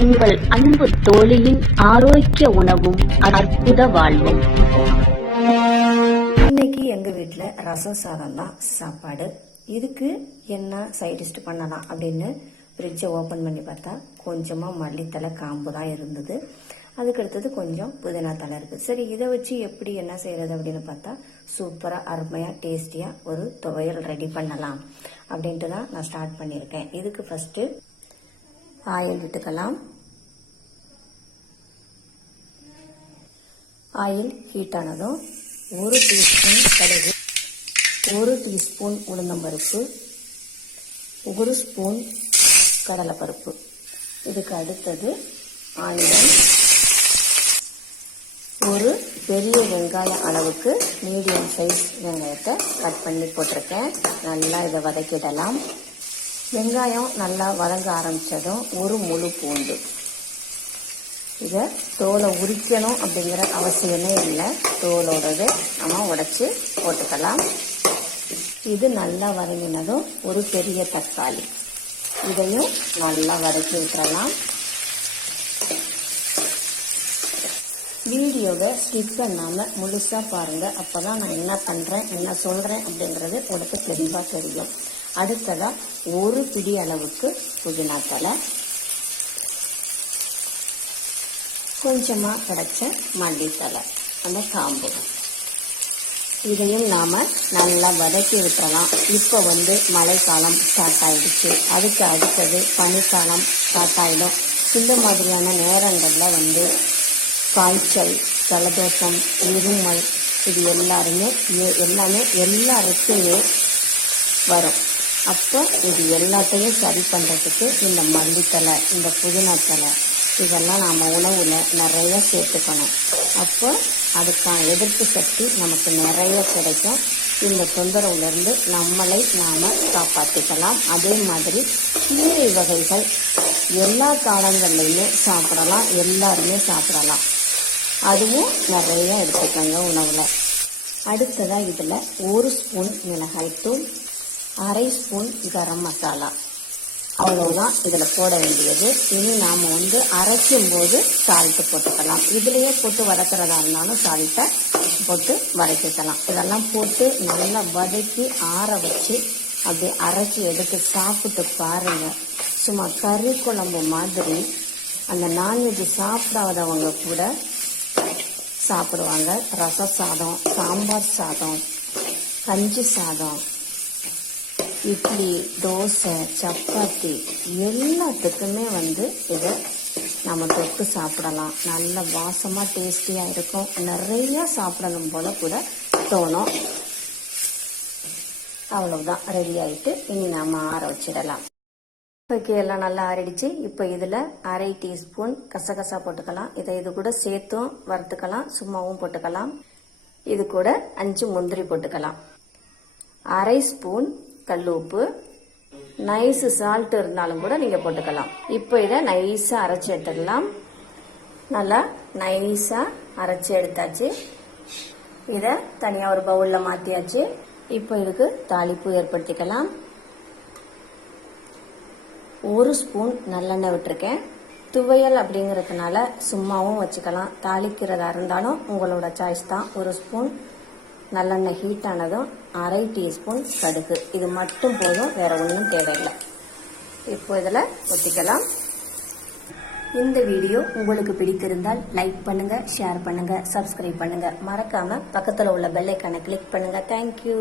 உங்கள் அன்பு தோழியின் ஆரோக்கிய உணவும் அற்புத வாழ்வும். இன்னைக்கு எங்கள் வீட்டில் ரசம் சாதம் தான் சாப்பாடு. இதுக்கு என்ன சைடிஸ்ட் பண்ணலாம் அப்படின்னு ஃப்ரிட்ஜை ஓப்பன் பண்ணி பார்த்தா கொஞ்சமாக மல்லித்தலை காம்பு தான் இருந்தது. அதுக்கு அடுத்தது கொஞ்சம் புதினா தலை இருக்குது சரி இதை வச்சு எப்படி என்ன செய்கிறது அப்படின்னு பார்த்தா சூப்பராக அருமையாக டேஸ்டியாக ஒரு துவையல் ரெடி பண்ணலாம் அப்படின்ட்டு தான் நான் ஸ்டார்ட் பண்ணியிருக்கேன். இதுக்கு ஃபஸ்ட்டு ஆயில் விட்டுக்கலாம் ஆயில் ஹீட் ஆனதும் ஒரு டீஸ்பூன் கடுகு ஒரு டீஸ்பூன் உளுந்தம்பருப்பு ஒரு ஸ்பூன் கடலைப்பருப்பு. இதுக்கு அடுத்தது ஆனியன் ஒரு பெரிய வெங்காயம் அளவுக்கு மீடியம் சைஸ் வெங்காயத்தை கட் பண்ணி போட்டிருக்கேன். நல்லா இதை வதக்கிடலாம். வெங்காயம் நல்லா வதங்க ஆரம்பித்ததும் ஒரு முழு பூண்டு. இதை தோலை உரிக்கணும் அப்படிங்கிற அவசியமே இல்லை. தோலோடது நம்ம உடச்சி போட்டுக்கலாம். இது நல்லா வதங்கினதும் ஒரு பெரிய தக்காளி. இதையும் நல்லா வதக்கி விட்டுறலாம். வீடியோவை ஸ்கிப் பண்ணாமல் முழுசாக பாருங்கள் அப்போ தான் நான் என்ன பண்ணுறேன் என்ன சொல்கிறேன் அப்படிங்கிறது உங்களுக்கு தெளிவாக தெரியும். அடுத்ததாக ஒரு பிடி அளவுக்கு புதினா தலை கொஞ்சமாக கிடைச்ச மல்லித்தலை அந்த காம்பு இதையும் நாம் நல்லா வதக்கி விட்டுறலாம். இப்போ வந்து மழைக்காலம் ஸ்டார்ட் ஆகிடுச்சு அதுக்கு அடுத்தது பனிக்காலம் ஸ்டார்ட் ஆகிடும் இந்த மாதிரியான நேரங்களில் வந்து காய்ச்சல் ஜலதோஷம் இருமல் இது எல்லாருமே எல்லாமே எல்லாருக்குமே வரும். அப்போ இது எல்லாத்தையும் சரி பண்ணுறதுக்கு இந்த மல்லித்தலை இந்த புதினா தலை இதெல்லாம் நாம் உணவில் நிறைய சேர்த்துக்கணும். அப்போ அதுக்கான எதிர்ப்பு சக்தி நமக்கு நிறைய கிடைக்கும். இந்த தொந்தரவுலேருந்து நம்மளை நாம் காப்பாற்றிக்கலாம் அதே மாதிரி கீரை வகைகள் எல்லா காலங்கள்லையுமே சாப்பிடலாம். எல்லாருமே சாப்பிடலாம். அதுவும் நிறைய எடுத்துக்கோங்க உணவில். அடுத்ததாக இதில் ஒரு ஸ்பூன் மிளகாய்த்தூள் அரை ஸ்பூன் கரம் மசாலா. அவ்வளவுதான். இதில் போட வேண்டியது. இனி நாம் வந்து அரைக்கும் போது சால்ட்டு போட்டுக்கலாம். இதுலேயே போட்டு வதக்கிறதா இருந்தாலும் சால்ட்டை போட்டு வதக்கிக்கலாம். இதெல்லாம் போட்டு நல்லா வதக்கி ஆற வச்சு அப்படியே அரைச்சி எடுத்து சாப்பிட்டு பாருங்கள் சும்மா கறி குழம்பு மாதிரி அந்த நான்வெஜ் சாப்பிடாதவங்க கூட சாப்பிடுவாங்க. ரச சாதம் சாம்பார் சாதம் கஞ்சி சாதம் இட்லி தோசை சப்பாத்தி எல்லாத்துக்குமே வந்து இதை நம்ம தொட்டு சாப்பிடலாம். நல்ல வாசமாக டேஸ்டியாக இருக்கும். நிறையா சாப்பிடணும் போல கூட தோணும். அவ்வளவுதான். ரெடி ஆகிட்டு இனி நாம் ஆற வச்சிடலாம். ஓகே எல்லாம் நல்லா ஆறிடுச்சு. இப்போ இதில் அரை டீஸ்பூன் கசகசா போட்டுக்கலாம். இதை இது கூட சேர்த்தும் வறுத்துக்கலாம். சும்மாவும் போட்டுக்கலாம். இது கூட அஞ்சு முந்திரி போட்டுக்கலாம். அரை ஸ்பூன் கல் உப்பு நைஸ் சால்ட் இருந்தாலும் கூட நீங்கள் போட்டுக்கலாம். இப்போ இதை நைஸாக அரைச்சி எடுத்துக்கலாம் நல்லா நைஸாக அரைச்சி எடுத்தாச்சு. இதை தனியாக ஒரு பவுலில் மாற்றியாச்சு இப்போ இதுக்கு தாளிப்பு ஏற்படுத்திக்கலாம். ஒரு ஸ்பூன் நல்லெண்ணெய் விட்டுருக்கேன். துவையல் அப்படிங்கிறதுனால சும்மாவும் வச்சுக்கலாம். தாளிக்கிறதா இருந்தாலும் உங்களோட சாய்ஸ் தான். ஒரு ஸ்பூன் நல்லெண்ணெய் ஹீட் ஆனதும் அரை டீஸ்பூன் கடுகு. இது மட்டும் போதும் வேற ஒன்றும் தேவையில்லை. இப்போ இதில் ஊற்றிக்கலாம் இந்த வீடியோ உங்களுக்கு பிடித்திருந்தால் லைக் பண்ணுங்க ஷேர் பண்ணுங்க சப்ஸ்கிரைப் பண்ணுங்க. மறக்காம பக்கத்தில் உள்ள பெல்லைக்கான கிளிக் பண்ணுங்க. தேங்க்யூ